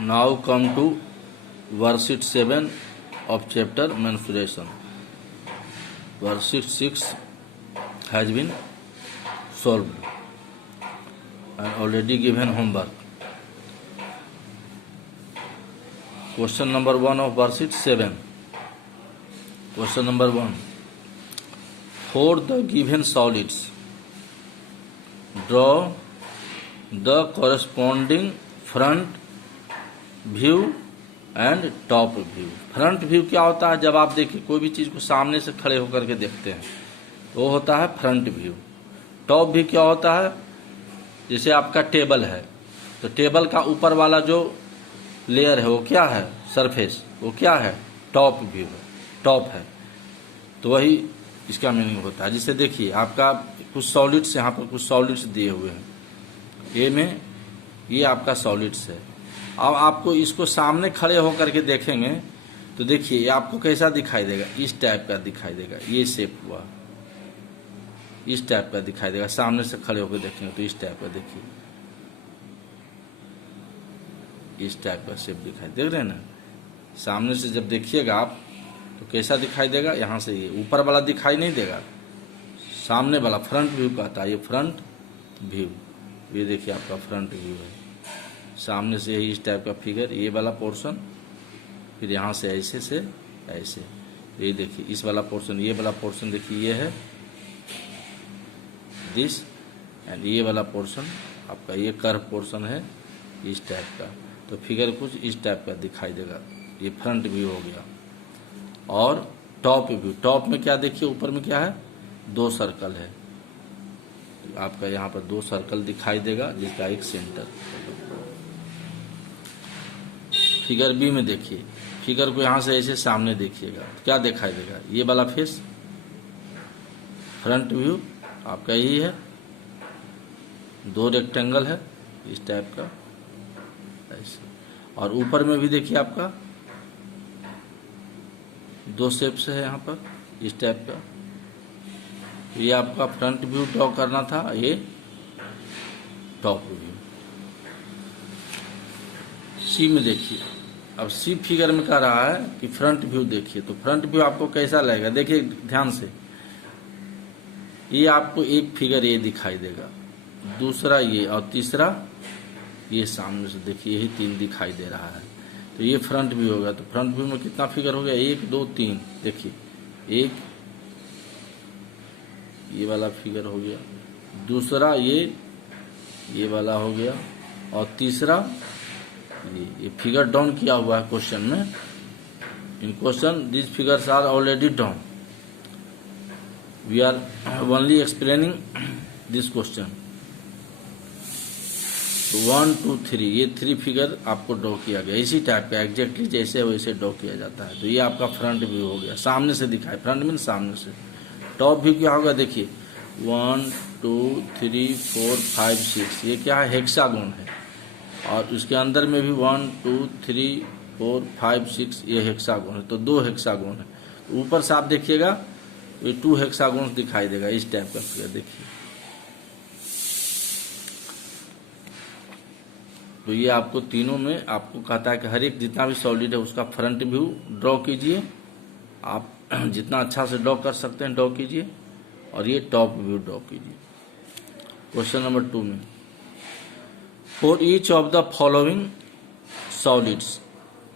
Now come to worksheet 7 of chapter menstruation. Worksheet 6 has been solved and already given homework. Question number 1 of worksheet 7. Question number 1. For the given solids, draw the corresponding front view and top view. Front view क्या होता है? जब आप देखिए कोई भी चीज को सामने से खड़े होकर के देखते हैं तो वो होता है फ्रंट व्यू। टॉप व्यू क्या होता है? जैसे आपका टेबल है तो टेबल का ऊपर वाला जो लेयर है वो क्या है? सरफेस। वो क्या है? टॉप व्यू है, टॉप है। तो वही इसका मीनिंग होता है। जिसे देखिए आपका कुछ सॉलिड्स यहाँ पर कुछ सॉलिड्स दिए हुए हैं, ए में ये आपका सॉलिड्स है। अब आपको इसको सामने खड़े होकर के देखेंगे तो देखिए आपको कैसा दिखाई देगा? इस टाइप का दिखाई देगा। ये शेप हुआ, इस टाइप का दिखाई देगा। सामने से खड़े होकर देखेंगे तो इस टाइप का, देखिए इस टाइप का शेप दिखाई देख रहे हैं ना। सामने से जब देखिएगा आप तो कैसा दिखाई देगा? यहाँ से ये ऊपर वाला दिखाई नहीं देगा, सामने वाला फ्रंट व्यू कहता है। ये फ्रंट व्यू, ये देखिए आपका फ्रंट व्यू है। सामने से इस टाइप का फिगर, ये वाला पोर्शन, फिर यहाँ से ऐसे से ऐसे, ये देखिए इस वाला पोर्शन, ये वाला पोर्शन देखिए ये है दिस, एंड ये वाला पोर्शन आपका ये कर्व पोर्शन है इस टाइप का। तो फिगर कुछ इस टाइप का दिखाई देगा। ये फ्रंट व्यू हो गया। और टॉप व्यू, टॉप में क्या देखिए ऊपर में क्या है? 2 सर्कल है। आपका यहाँ पर 2 सर्कल दिखाई देगा जिसका एक सेंटर। फिगर बी में देखिए, फिगर को यहाँ से ऐसे सामने देखिएगा तो क्या दिखाई देगा? ये वाला फेस, फ्रंट व्यू आपका यही है। 2 रेक्टेंगल है इस टाइप का ऐसे। और ऊपर में भी देखिए आपका 2 शेप्स है यहाँ पर इस टाइप का। ये आपका फ्रंट व्यू ड्रॉ करना था, ये टॉप व्यू। सी में देखिए, अब सी फिगर में कह रहा है कि फ्रंट व्यू देखिए। तो फ्रंट व्यू आपको कैसा लगेगा? देखिए ध्यान से, ये आपको एक फिगर ये दिखाई देगा, दूसरा ये, और तीसरा ये सामने से देखिए, यही 3 दिखाई दे रहा है। तो ये फ्रंट व्यू होगा। तो फ्रंट व्यू में कितना फिगर हो गया? 1 2 3, देखिए एक ये वाला फिगर हो गया, दूसरा ये वाला हो गया, और तीसरा ये फिगर डाउन किया हुआ है क्वेश्चन में। In question this figures are already down, we are only explaining this question. तो 1 2 3 ये 3 फिगर आपको ड्रॉ किया गया इसी टाइप का, एग्जैक्टली जैसे वैसे ड्रॉ किया जाता है। तो ये आपका फ्रंट व्यू हो गया, सामने से दिखाए। फ्रंट मीन सामने से। टॉप व्यू क्या होगा? देखिए 1 2 3 4 5 6, ये क्या है? हेक्सागोन है। और उसके अंदर में भी 1 2 3 4 5 6 ये हेक्सागोन है। तो 2 हेक्सागोन है। तो ऊपर से आप देखिएगा ये 2 हेक्सागोन दिखाई देगा इस टाइप का फिगर। देखिए तो ये आपको तीनों में आपको कहता है कि हर एक जितना भी सॉलिड है उसका फ्रंट व्यू ड्रॉ कीजिए। आप जितना अच्छा से ड्रॉ कर सकते हैं ड्रॉ कीजिए, और ये टॉप व्यू ड्रॉ कीजिए। क्वेश्चन नंबर 2 में, for each of the following solids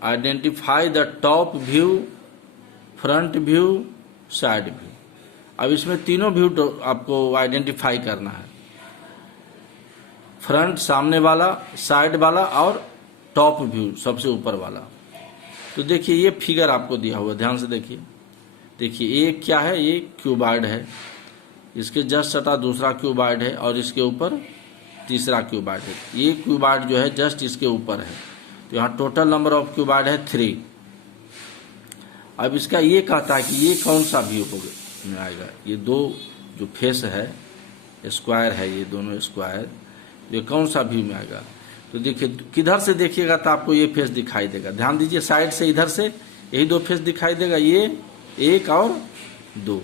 identify the top view, front view, side view. अब इसमें तीनों व्यू आपको आइडेंटिफाई करना है, फ्रंट सामने वाला, साइड वाला, और टॉप व्यू सबसे ऊपर वाला। तो देखिए ये फिगर आपको दिया हुआ, ध्यान से देखिए। देखिए एक क्या है? ये क्यूबॉइड है, इसके जस्ट सटा दूसरा क्यूबॉइड है, और इसके ऊपर तीसरा क्यूबॉइड है। ये क्यूबॉइड जो है जस्ट इसके ऊपर है। तो यहाँ टोटल नंबर ऑफ क्यूबॉइड है 3। अब इसका ये कहता है कि ये कौन सा व्यू में आएगा? ये 2 जो फेस है स्क्वायर है, ये दोनों स्क्वायर, ये कौन सा व्यू में आएगा? तो देखिए किधर से देखिएगा तो आपको ये फेस दिखाई देगा। ध्यान दीजिए, साइड से इधर से यही 2 फेस दिखाई देगा, ये 1 और 2।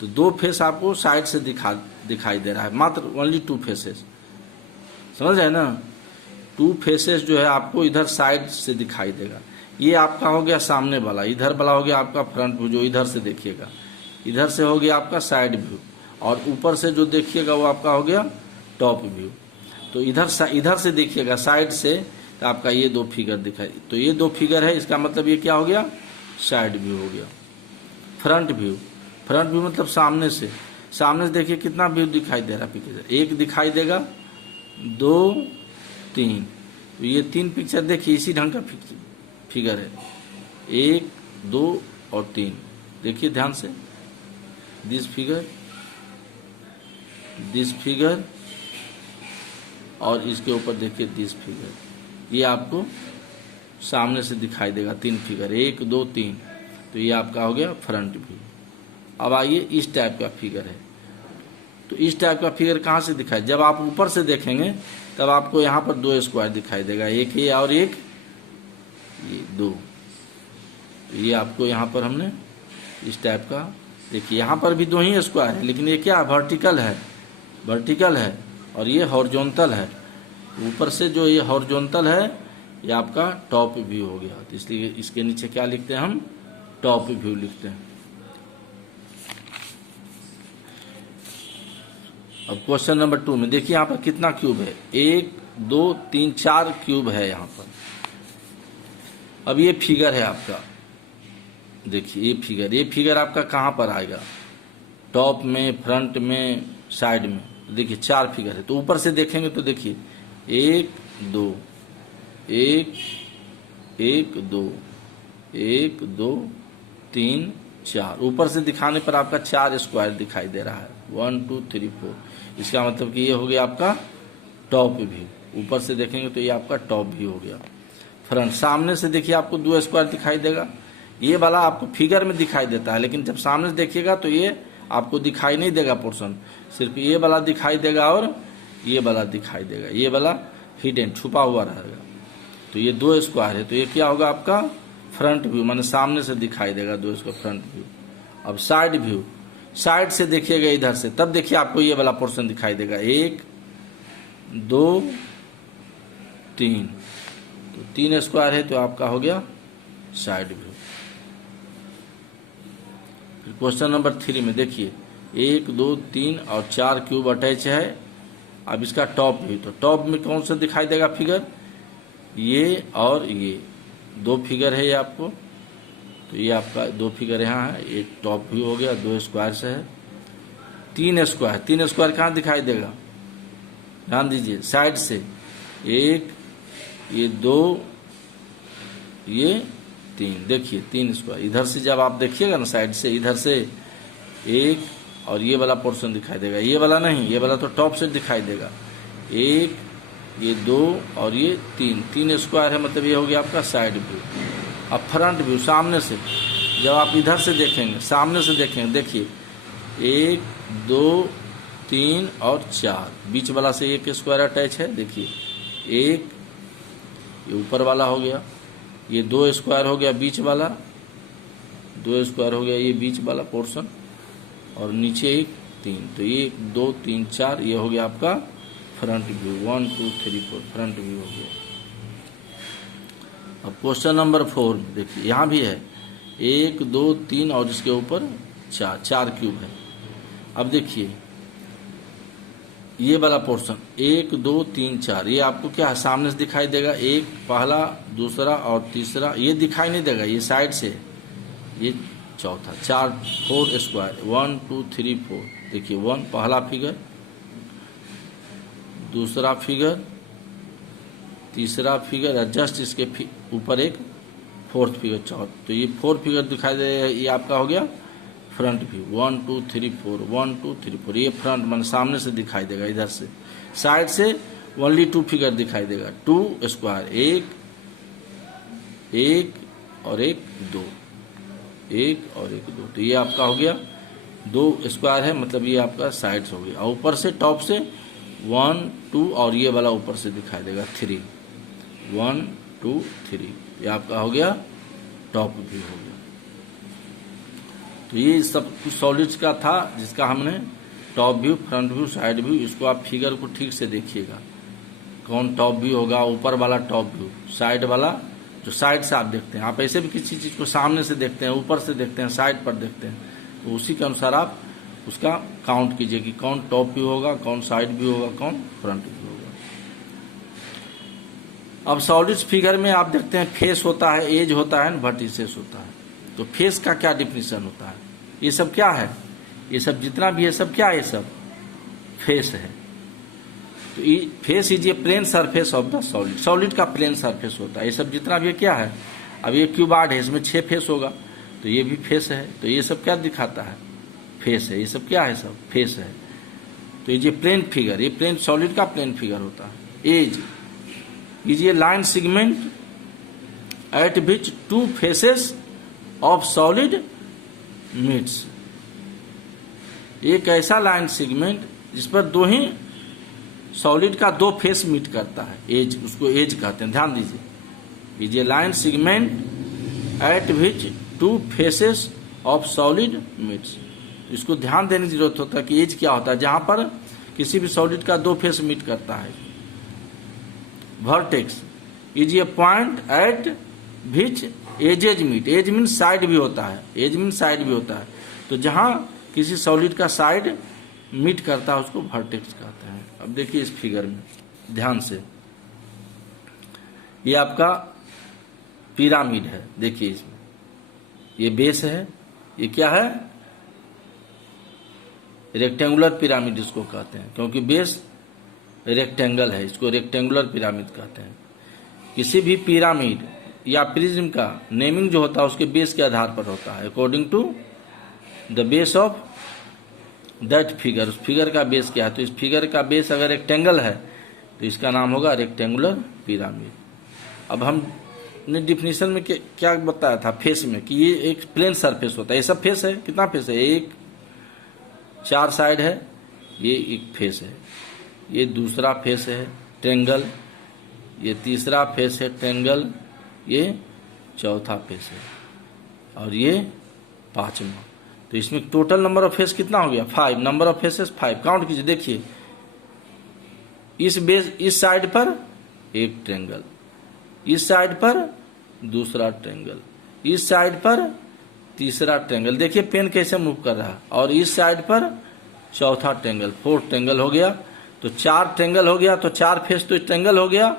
तो 2 फेस आपको साइड से दिखाई दे रहा है, मात्र ओनली 2 फेसेस। समझ है ना? टू फेसेस जो है आपको इधर साइड से दिखाई देगा। ये आपका हो गया सामने वाला, इधर वाला हो गया आपका फ्रंट व्यू जो इधर से देखिएगा, इधर से हो गया आपका साइड व्यू, और ऊपर से जो देखिएगा वो आपका हो गया टॉप व्यू। तो इधर से देखिएगा साइड से, तो आपका ये दो फिगर दिखाई, तो ये दो फिगर है, इसका मतलब ये क्या हो गया, साइड व्यू हो गया। फ्रंट व्यू, फ्रंट व्यू मतलब सामने से देखिए कितना व्यू दिखाई दे रहा है पिक्चर, एक दिखाई देगा, दो, तीन, तो ये तीन पिक्चर देखिए इसी ढंग का फिगर है, एक, दो और तीन, देखिए ध्यान से, दिस फिगर और इसके ऊपर देखिए दिस फिगर, ये आपको सामने से दिखाई देगा, तीन फिगर, एक, दो, तीन, तो ये आपका हो गया फ्रंट व्यू। अब आइए इस टाइप का फिगर है, तो इस टाइप का फिगर कहाँ से दिखाई, जब आप ऊपर से देखेंगे तब आपको यहाँ पर दो स्क्वायर दिखाई देगा, एक ये और एक ये, दो, तो ये आपको यहाँ पर हमने इस टाइप का, देखिए यहाँ पर भी दो ही स्क्वायर है, लेकिन ये क्या वर्टिकल है और ये हॉरिजॉन्टल है, ऊपर से जो ये हॉरिजॉन्टल है ये आपका टॉप व्यू हो गया, तो इसलिए इसके नीचे क्या लिखते हैं हम, टॉप व्यू लिखते हैं। अब क्वेश्चन नंबर 2 में देखिए यहाँ पर कितना क्यूब है, 1, 2, 3, 4 क्यूब है यहाँ पर। अब ये फिगर है आपका, देखिए ये फिगर आपका कहाँ पर आएगा, टॉप में, फ्रंट में, साइड में, देखिए 4 फिगर है, तो ऊपर से देखेंगे तो देखिए 1, 2, 1, 1, 2, 1, 2, 3, 4, ऊपर से दिखाने पर आपका 4 स्क्वायर दिखाई दे रहा है, 1, 2, 3, 4, इसका मतलब कि ये हो गया आपका टॉप व्यू, ऊपर से देखेंगे तो ये आपका टॉप व्यू हो गया। फ्रंट, सामने से देखिए आपको 2 स्क्वायर दिखाई देगा, ये वाला आपको फिगर में दिखाई देता है, लेकिन जब सामने से देखिएगा तो ये आपको दिखाई नहीं देगा पोर्शन, सिर्फ ये वाला दिखाई देगा और ये वाला दिखाई देगा, ये वाला हिडन छुपा हुआ रहेगा, तो ये 2 स्क्वायर है, तो ये क्या होगा आपका फ्रंट व्यू, माने सामने से दिखाई देगा 2 स्क्वायर फ्रंट व्यू। अब साइड व्यू, साइड से देखिएगा इधर से, तब देखिए आपको ये वाला पोर्शन दिखाई देगा, 1, 2, 3, तो 3 स्क्वायर है, तो आपका हो गया साइड व्यू। फिर क्वेश्चन नंबर 3 में देखिए 1, 2, 3 और 4 क्यूब अटैच है। अब इसका टॉप व्यू, तो टॉप में कौन सा दिखाई देगा फिगर, ये और ये 2 फिगर है ये आपको, तो ये आपका 2 फिगर यहाँ है, एक टॉप व्यू हो गया, 2 स्क्वायर से है। 3 स्क्वायर कहाँ दिखाई देगा, ध्यान दीजिए, साइड से, 1, ये 2, ये 3, देखिए 3 स्क्वायर, इधर से जब आप देखिएगा ना साइड से, इधर से 1 और ये वाला पोर्शन दिखाई देगा, ये वाला नहीं, ये वाला तो टॉप से दिखाई देगा, 1, ये 2 और ये 3 स्क्वायर है, मतलब ये हो गया आपका साइड व्यू। अब फ्रंट व्यू, सामने से जब आप इधर से देखेंगे, सामने से देखेंगे, देखिए 1, 2, 3 और 4, बीच वाला से 1 स्क्वायर अटैच है, देखिए 1, ये ऊपर वाला हो गया, ये 2 स्क्वायर हो गया बीच वाला, 2 स्क्वायर हो गया ये बीच वाला पोर्शन, और नीचे 1, 3, तो ये 1, 2, 3, 4, ये हो गया आपका फ्रंट व्यू, 1, 2, 3, 4 फ्रंट व्यू हो गया। अब क्वेश्चन नंबर 4 देखिए, यहाँ भी है 1, 2, 3 और इसके ऊपर 4 क्यूब है। अब देखिए ये वाला पोर्शन 1, 2, 3, 4, ये आपको क्या है, सामने से दिखाई देगा, एक पहला, दूसरा और तीसरा, ये दिखाई नहीं देगा, ये साइड से, ये चौथा, 4 स्क्वायर, 1, 2, 3, 4, देखिए 1 पहला फिगर, दूसरा फिगर, तीसरा फिगर, जस्ट इसके ऊपर एक 4th फिगर, चौथा, तो ये 4 फिगर दिखाई दे, ये आपका हो गया फ्रंट व्यू, 1, 2, 3, 4, 1, 2, 3, 4, ये फ्रंट मान सामने से दिखाई देगा, इधर से, साइड से ओनली 2 फिगर दिखाई देगा, 2 स्क्वायर, 1 और 1, 2, 1 और 1, 2, तो ये आपका हो गया 2 स्क्वायर है, मतलब ये आपका साइड्स हो गया, और ऊपर से टॉप से 1, 2 और ये वाला ऊपर से दिखाई देगा 3, 1, 2, 3, ये आपका हो गया टॉप व्यू हो गया। तो ये सब कुछ सॉलिड्स का था जिसका हमने top view, front view, side view, इसको आप फिगर को ठीक से देखिएगा, कौन टॉप व्यू होगा, ऊपर वाला टॉप व्यू, साइड वाला जो साइड से आप देखते हैं। आप ऐसे भी किसी चीज़ को सामने से देखते हैं, ऊपर से देखते हैं, साइड पर देखते हैं, तो उसी के अनुसार आप उसका काउंट कीजिए कि कौन टॉप व्यू होगा, कौन साइड व्यू होगा, कौन फ्रंट व्यू होगा। अब सॉलिड्स फिगर में आप देखते हैं फेस होता है, एज होता है, वर्टिसेस होता है। तो फेस का क्या डिफिनीशन होता है? ये सब क्या है? ये सब जितना भी है सब क्या है? ये सब फेस है। तो face is a plane surface of the solid. Solid का प्लेन सरफेस होता है। ये सब जितना भी क्या है? अब ये क्यूबार्ड है, इसमें 6 फेस होगा, तो ये भी फेस है। तो ये सब क्या दिखाता है? फेस है। ये सब क्या है? सब फेस है। तो ये प्लेन फिगर, ये प्लेन सॉलिड का प्लेन फिगर होता है। Edge is a line segment at which 2 faces of solid meets. एक ऐसा लाइन सेगमेंट जिस पर दो ही सॉलिड का 2 फेस मीट करता है। एज, उसको एज कहते हैं। ध्यान दीजिए, is a line segment at which 2 faces of solid meets. इसको ध्यान देने की जरूरत होता है कि एज क्या होता है, जहां पर किसी भी सॉलिड का 2 फेस मीट करता है। Vertex is a point at which edges meet. Edge mean side भी होता है, एज मीन साइड भी होता है। तो जहां किसी सॉलिड का साइड मीट करता है उसको वर्टेक्स कहते हैं। अब देखिए इस फिगर में ध्यान से, ये आपका पिरामिड है। देखिए इसमें ये बेस है, ये क्या है? रेक्टेंगुलर पिरामिड इसको कहते हैं, क्योंकि बेस रेक्टेंगल है, इसको रेक्टेंगुलर पिरामिड कहते हैं। किसी भी पिरामिड या प्रिज्म का नेमिंग जो होता है उसके बेस के आधार पर होता है, according to the base of that figure. उस फिगर का बेस क्या है? तो इस फिगर का बेस अगर रेक्टेंगल है तो इसका नाम होगा रेक्टेंगुलर पिरामिड। अब हमने डिफिनीशन में क्या बताया था फेस में, कि ये एक प्लेन सरफेस होता है। ये सब फेस है। कितना फेस है? 1, 4 साइड है, ये एक फेस है, ये दूसरा फेस है ट्रेंगल, ये तीसरा फेस है ट्रेंगल, ये चौथा फेस है, और ये 5वां। तो इसमें टोटल नंबर ऑफ फेस कितना हो गया? 5। Number of faces 5। काउंट कीजिए। देखिए इस साइड पर एक ट्रेंगल, इस साइड पर दूसरा ट्रेंगल, इस साइड पर तीसरा ट्रेंगल। देखिए पेन कैसे मूव कर रहा है। और इस साइड पर चौथा ट्रेंगल, 4th ट्रेंगल हो गया। तो 4 ट्रेंगल हो गया, तो 4 फेस तो ट्रेंगल हो गया,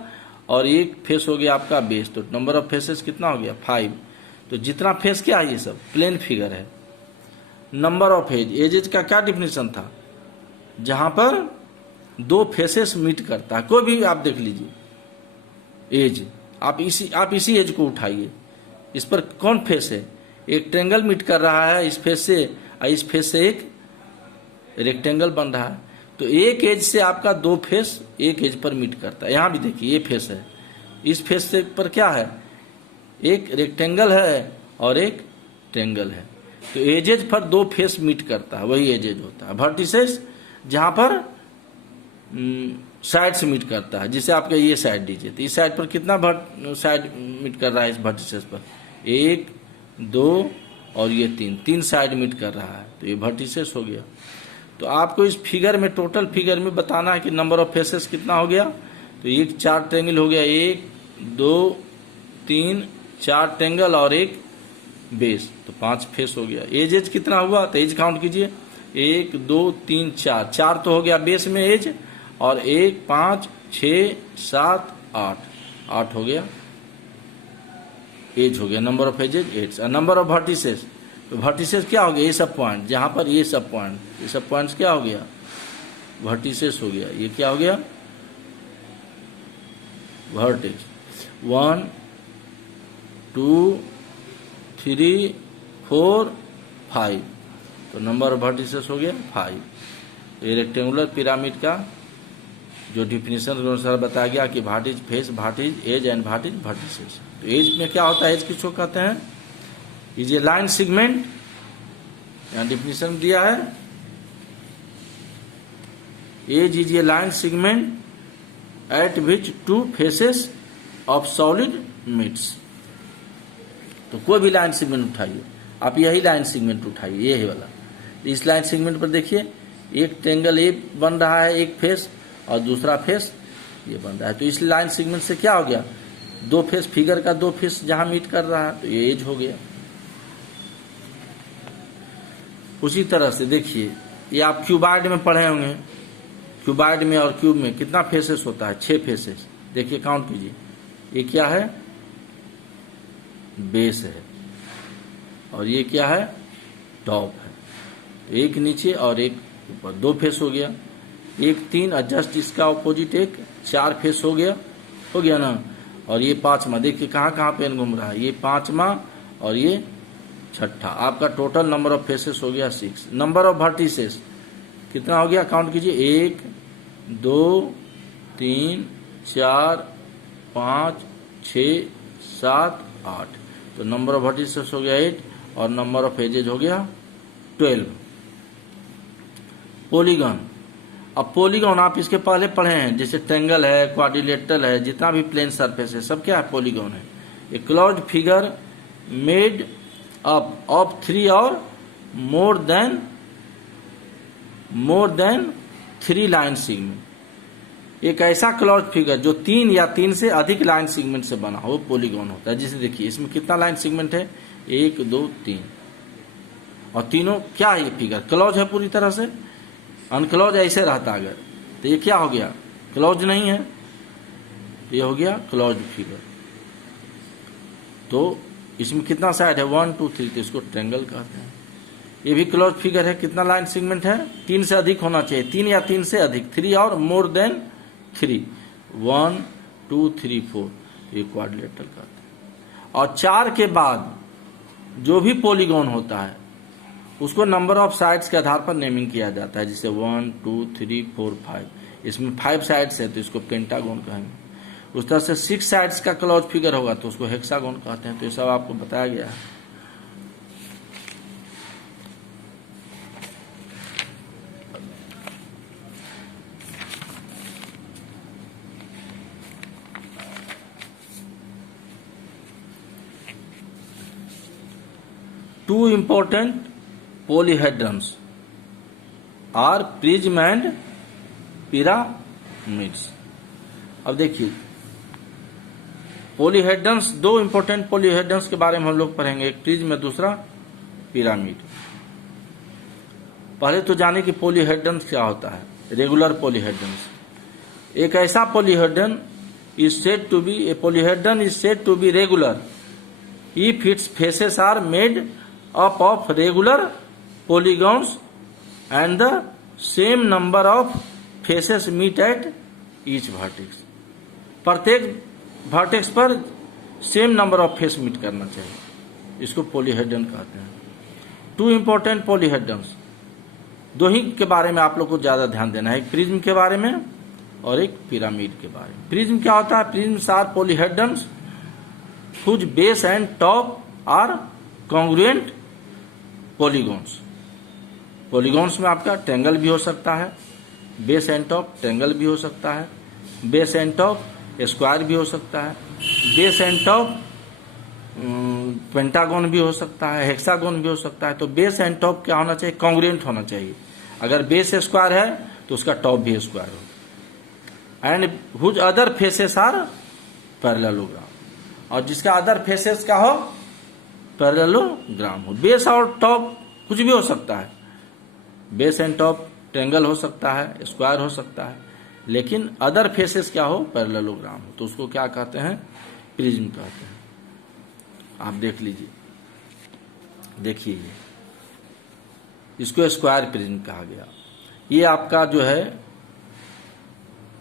और एक फेस हो गया आपका बेस। तो नंबर ऑफ फेसेस कितना हो गया? 5। तो जितना फेस क्या है? ये सब प्लेन फिगर है। नंबर ऑफ एज, एजेज का क्या डिफिनेशन था? जहां पर 2 फेसेस मीट करता है। कोई भी आप देख लीजिए एज, आप इसी एज को उठाइए, इस पर कौन फेस है? एक ट्रेंगल मीट कर रहा है इस फेस से, और इस फेस से एक रेक्टेंगल बन रहा है। तो एक एज से आपका 2 फेस एक एज पर मीट करता है। यहां भी देखिए ये फेस है, इस फेस से पर क्या है? एक रेक्टेंगल है और एक ट्रेंगल है। तो एजेज पर 2 फेस मीट करता है, वही एजेज होता है। वर्टिसेस जहां पर साइड से मीट करता है, जिसे आपके ये साइड दीजिए, तो इस साइड पर कितना साइड मीट कर रहा है? इस वर्टिसेस पर 1, 2 और ये 3 साइड मीट कर रहा है, तो ये वर्टिसेस हो गया। तो आपको इस फिगर में, टोटल फिगर में बताना है कि नंबर ऑफ फेसेस कितना हो गया। तो ये 4 ट्रेंगल हो गया, 1, 2, 3, 4 ट्रेंगल और एक बेस, तो 5 फेस हो गया। एज कितना हुआ? तो एज काउंट कीजिए, 1, 2, 3, 4। 4 तो हो गया बेस में एज, और 1, 5, 6, 7, 8 हो गया एज हो गया। Number of edges 8। Number of vertices, तो वर्टिसेस क्या हो गया? ये सब पॉइंट, जहां पर ये सब पॉइंट्स क्या हो गया? वर्टिसेस हो गया। ये क्या हो गया? वर्टेक्स। 1, 2, 3, 4, 5। तो नंबर ऑफ वर्टिसेस हो गया 5। तो ये रेक्टेंगुलर पिरामिड का जो डिफिनीशन के अनुसार बताया गया कि what is face, what is edge and what is vertices. तो एज में क्या होता है? एज किसको कहते हैं? इज ए लाइन सेगमेंट, यहां डिफिनीशन दिया है, edge is a line segment at which 2 faces of solid meets. तो कोई भी लाइन सेगमेंट उठाइए, आप यही लाइन सेगमेंट उठाइए, ये वाला। इस लाइन सेगमेंट पर देखिए एक ट्रेंगल ए बन रहा है, एक फेस, और दूसरा फेस ये बन रहा है। तो इस लाइन सेगमेंट से क्या हो गया, दो फेस फिगर का दो फेस जहां मीट कर रहा है तो ये एज हो गया। उसी तरह से देखिए, ये आप क्यूबाइड में पढ़े होंगे, क्यूबाइड में और क्यूब में कितना फेसेस होता है, 6 फेसेस। देखिए काउंट कीजिए, ये क्या है, बेस है, और ये क्या है, टॉप है। एक नीचे और एक ऊपर, 2 फेस हो गया। एक 3 और जस्ट इसका ऑपोजिट एक 4 फेस हो गया ना। और ये 5वां, देखिए कहाँ कहाँ पेन घूम रहा है, ये 5वां और ये 6ठा। आपका टोटल नंबर ऑफ फेसेस हो गया 6। नंबर ऑफ वर्टिसेस कितना हो गया, काउंट कीजिए, 1 2 3 4 5 6 7 8। तो नंबर ऑफ वर्टिसेस हो गया 8 और नंबर ऑफ एजेज हो गया 12। पॉलीगॉन, अब पॉलीगॉन आप इसके पहले पढ़े हैं, जैसे ट्रायंगल है, क्वाड्रिलेटरल है, जितना भी प्लेन सरफेस है सब क्या है, पॉलीगॉन है। A closed figure made up of 3 और मोर देन 3 लाइन सेगमेंट। एक ऐसा क्लोज फिगर जो 3 या 3 से अधिक लाइन सेगमेंट से बना हो, वो पॉलीगॉन होता है। जैसे देखिए इसमें कितना लाइन सेगमेंट है, 1 2 3, और तीनों क्या है, ये फिगर क्लोज है पूरी तरह से। अनक्लोज ऐसे रहता अगर, तो ये क्या हो गया, क्लोज नहीं है, तो ये हो गया क्लोज फिगर। तो इसमें कितना साइड है, 1 2 3, तो इसको ट्रायंगल कहते हैं। ये भी क्लोज फिगर है, कितना लाइन सेगमेंट है, 3 से अधिक होना चाहिए, 3 या 3 से अधिक, 3 और मोर देन 3, 1 2 3 4, ये क्वाड्रिलेटरल कहते हैं। और 4 के बाद जो भी पॉलीगॉन होता है उसको नंबर ऑफ साइड्स के आधार पर नेमिंग किया जाता है, जैसे 1 2 3 4 5। इसमें 5 साइड्स है तो इसको पेंटागोन कहेंगे। उस तरह से 6 साइड्स का क्लोज फिगर होगा तो उसको हेक्सागोन कहते हैं। तो ये सब आपको बताया गया है। Two important polyhedrons are prism and pyramids। अब देखिए पॉलीहेड्रंस, 2 इंपॉर्टेंट पॉलीहेड्रंस के बारे में हम लोग पढ़ेंगे, एक प्रिज्म है, दूसरा पिरामिड। पहले तो जाने कि पॉलीहेड्रंस क्या होता है। रेगुलर पॉलीहेड्रंस, एक ऐसा polyhedron is said to be, a polyhedron is said to be regular if its faces are made up of regular polygons and the same number of faces meet at each vertex। प्रत्येक vertex पर same number of face meet करना चाहिए, इसको polyhedron कहते हैं। 2 important पॉलीहेड्रंस, 2 ही के बारे में आप लोग को ज्यादा ध्यान देना है, एक प्रिज्म के बारे में और एक पिरामिड के बारे में। प्रिज्म क्या होता है, prism are polyhedrons whose base and top are congruent polygons। polygons में आपका ट्रायंगल भी हो सकता है, बेस एंड टॉप ट्रायंगल भी हो सकता है, बेस एंड टॉप स्क्वायर भी हो सकता है, बेस एंड टॉप पेंटागन भी हो सकता है, हेक्सागन भी हो सकता है। तो बेस एंड टॉप क्या होना चाहिए, कॉन्ग्रुएंट होना चाहिए। अगर बेस स्क्वायर है तो उसका टॉप भी स्क्वायर हो। And whose other faces are parallelogram, और जिसका अदर फेसेस का हो पैरेललोग्राम हो। बेस और टॉप कुछ भी हो सकता है, बेस एंड टॉप ट्रायंगल हो सकता है, स्क्वायर हो सकता है, लेकिन अदर फेसेस क्या हो, पैरेललोग्राम हो, तो उसको क्या कहते हैं, प्रिज्म कहते हैं। आप देख लीजिए, देखिए इसको स्क्वायर प्रिज्म कहा गया। ये आपका जो है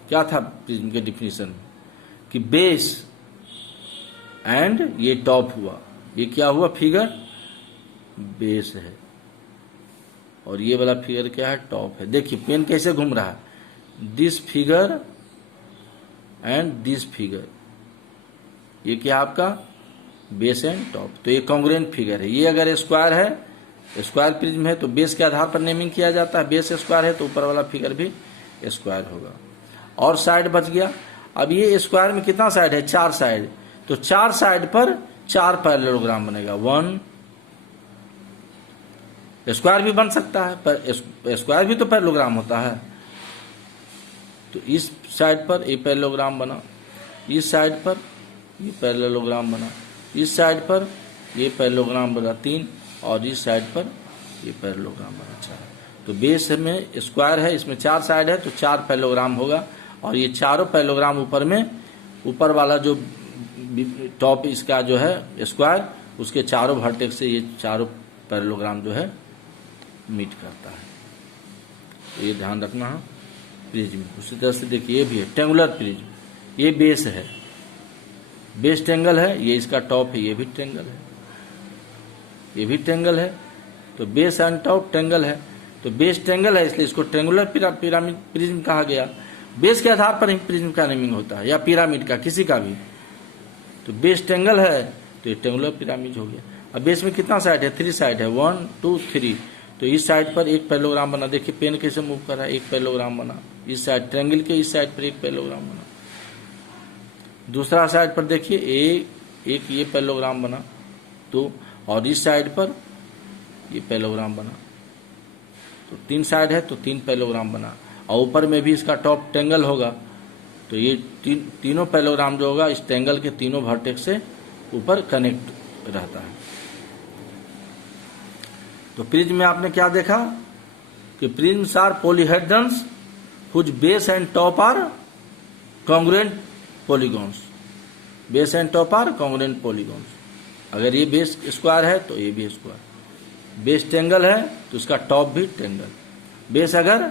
क्या था प्रिज्म के डिफिनीशन, कि बेस एंड ये टॉप हुआ, ये क्या हुआ फिगर, बेस है, और ये वाला फिगर क्या है, टॉप है। देखिए पेन कैसे घूम रहा है, this figure and this figure, ये क्या आपका बेस एंड टॉप, तो ये कॉन्ग्रुएंट फिगर है। ये अगर स्क्वायर है, स्क्वायर प्रिज्म है, तो बेस के आधार पर नेमिंग किया जाता है, बेस स्क्वायर है तो ऊपर वाला फिगर भी स्क्वायर होगा। और साइड बच गया। अब ये स्क्वायर में कितना साइड है, 4 साइड, तो 4 साइड पर 4 पैरेललोग्राम बनेगा। 1 स्क्वायर भी बन सकता है, पर स्क्वायर भी तो पैरेललोग्राम होता है। तो इस साइड पर ये पैरेललोग्राम बना, इस साइड पर ये पैरेललोग्राम बना, इस साइड पर ये पैरेललोग्राम बना 3, और इस साइड पर ये पैरेललोग्राम बना 4। तो बेस में स्क्वायर है, इसमें 4 साइड है तो 4 पैरेललोग्राम होगा, और ये चारों पैरेललोग्राम ऊपर में, ऊपर वाला जो टॉप इसका जो है स्क्वायर, उसके चारों वर्टेक्स से ये चारों पैरेललोग्राम जो है मीट करता है। तो ये ध्यान रखना है प्रिज्म। उसी तरह से देखिए ये भी है ट्रेंगुलर प्रिज्म, ये बेस है, बेस ट्रेंगल है, ये इसका टॉप है, ये भी ट्रेंगल है, ये भी ट्रेंगल है। तो बेस एंड टॉप ट्रेंगल है, तो बेस ट्रेंगल है इसलिए इसको ट्रेंगुलर पिरामिड प्रिज्म कहा गया। बेस के आधार पर ही प्रिज्म का नेमिंग होता है, या पिरामिड का, किसी का भी। तो बेस ट्रेंगल है तो ये ट्रेंगुलर पिरामिड हो गया। अब बेस में कितना साइड है? 3 साइड है, 1 2 3। तो इस साइड पर एक पैरेललोग्राम बना, देखिए पेन कैसे मूव कर रहा है, एक पैरेललोग्राम बना। इस साइड ट्रेंगल के इस साइड पर एक पैरेललोग्राम बना। दूसरा साइड पर देखिए एक ये पैरेललोग्राम बना, तो और इस साइड पर ये पैरेललोग्राम बना। तो 3 साइड है तो 3 पैरेललोग्राम बना, और ऊपर में भी इसका टॉप ट्रेंगल होगा। तो ये तीनों पैरेललोग्राम जो होगा इस ट्रेंगल के तीनों वर्टेक्स से ऊपर कनेक्ट रहता है। तो प्रिज्म में आपने क्या देखा कि prisms are polyhedrons whose base and top are congruent polygons. Base and top are congruent polygons. अगर ये बेस स्क्वायर है तो ये भी स्क्वायर। बेस ट्रेंगल है तो इसका टॉप भी ट्रेंगल। बेस अगर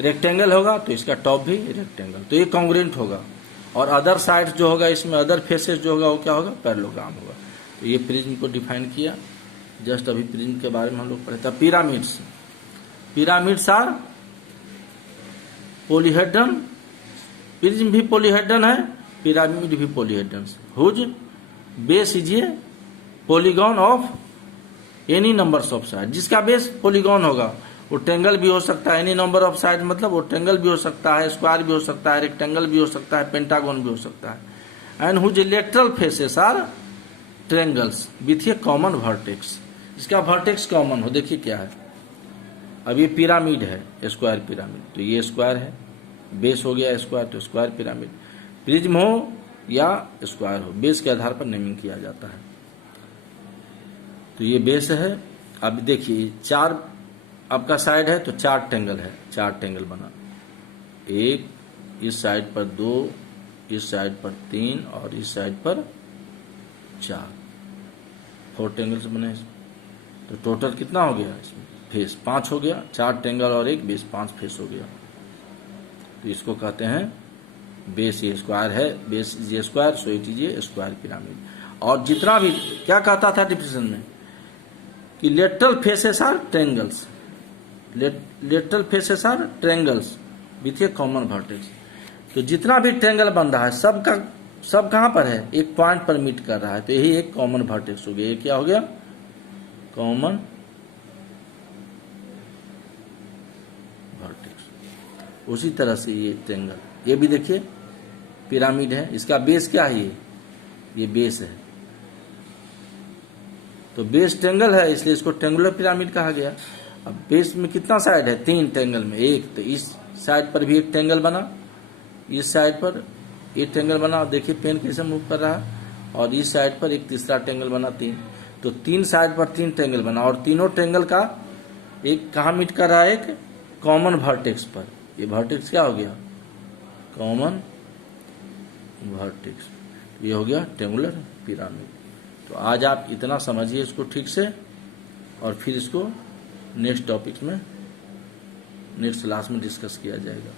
रेक्टेंगल होगा तो इसका टॉप भी रेक्टेंगल, तो ये कॉन्ग्रुएंट होगा। और अदर साइड जो होगा इसमें, अदर फेसेस जो होगा वो क्या होगा? पैरेललोग्राम होगा। तो ये प्रिज्म को डिफाइन किया। जस्ट अभी प्रिज्म के बारे में हम लोग पढ़े थे। Pyramids, pyramids are polyhedron. Prism भी पॉलीहेड्रन है, पिरामिड भी polyhedron, whose base is a polygon of any numbers of side. जिसका बेस पॉलीगॉन होगा वो ट्रेंगल भी हो सकता है, एनी नंबर ऑफ साइड मतलब वो ट्रेंगल भी हो सकता है, स्क्वायर भी हो सकता है, रेक्टेंगल भी हो सकता है, पेंटागन भी हो सकता है। And whose lateral faces are triangles with a common vertex. इसका वर्टेक्स कॉमन हो, देखिए क्या है। अब ये पिरामिड है, स्क्वायर पिरामिड, तो ये स्क्वायर है, बेस हो गया स्क्वायर, तो स्क्वायर पिरामिड। प्रिज्म हो या स्क्वायर हो, बेस के आधार पर नेमिंग किया जाता है। तो ये बेस है। अब देखिए 4 आपका साइड है तो 4 ट्रेंगल है, 4 ट्रेंगल बना। एक, इस साइड पर 2, इस साइड पर 3 और इस साइड पर 4, 4 ट्रेंगल्स बने। तो टोटल कितना हो गया इसमें? फेस 5 हो गया। 4 ट्रेंगल और एक बेस, 5 फेस हो गया। तो इसको कहते हैं बेस। ये स्क्वायर है, बेस ये स्क्वायर, सो इट इज ये स्क्वायर पिरामिड। और जितना भी क्या कहता था डिफिनेशन में कि lateral faces are triangles, lateral faces are triangles with a common vertex. तो जितना भी ट्रेंगल बन रहा है सब कहां पर है? एक पॉइंट पर मीट कर रहा है, तो यही एक कॉमन वर्टेक्स हो गया। ये क्या हो गया? Common vertex. उसी तरह से ये ट्रेंगल, ये भी देखिए पिरामिड है, इसका बेस क्या है? ये बेस है। तो बेस ट्रेंगल है इसलिए इसको ट्रेंगुलर पिरामिड कहा गया। अब बेस में कितना साइड है? 3 ट्रेंगल में एक, तो इस साइड पर भी एक ट्रेंगल बना, इस साइड पर एक ट्रेंगल बना, देखिए पेन कैसे मूव कर रहा है, और इस साइड पर एक तीसरा ट्रेंगल बना 3। तो 3 साइड पर 3 ट्रेंगल बना, और तीनों ट्रेंगल का एक कहाँ मीट कर रहा है? एक कॉमन वर्टेक्स पर। ये वर्टेक्स क्या हो गया? Common vertex. ये हो गया ट्रेंगुलर पिरामिड। तो आज आप इतना समझिए इसको ठीक से, और फिर इसको नेक्स्ट टॉपिक्स में, नेक्स्ट क्लास में डिस्कस किया जाएगा।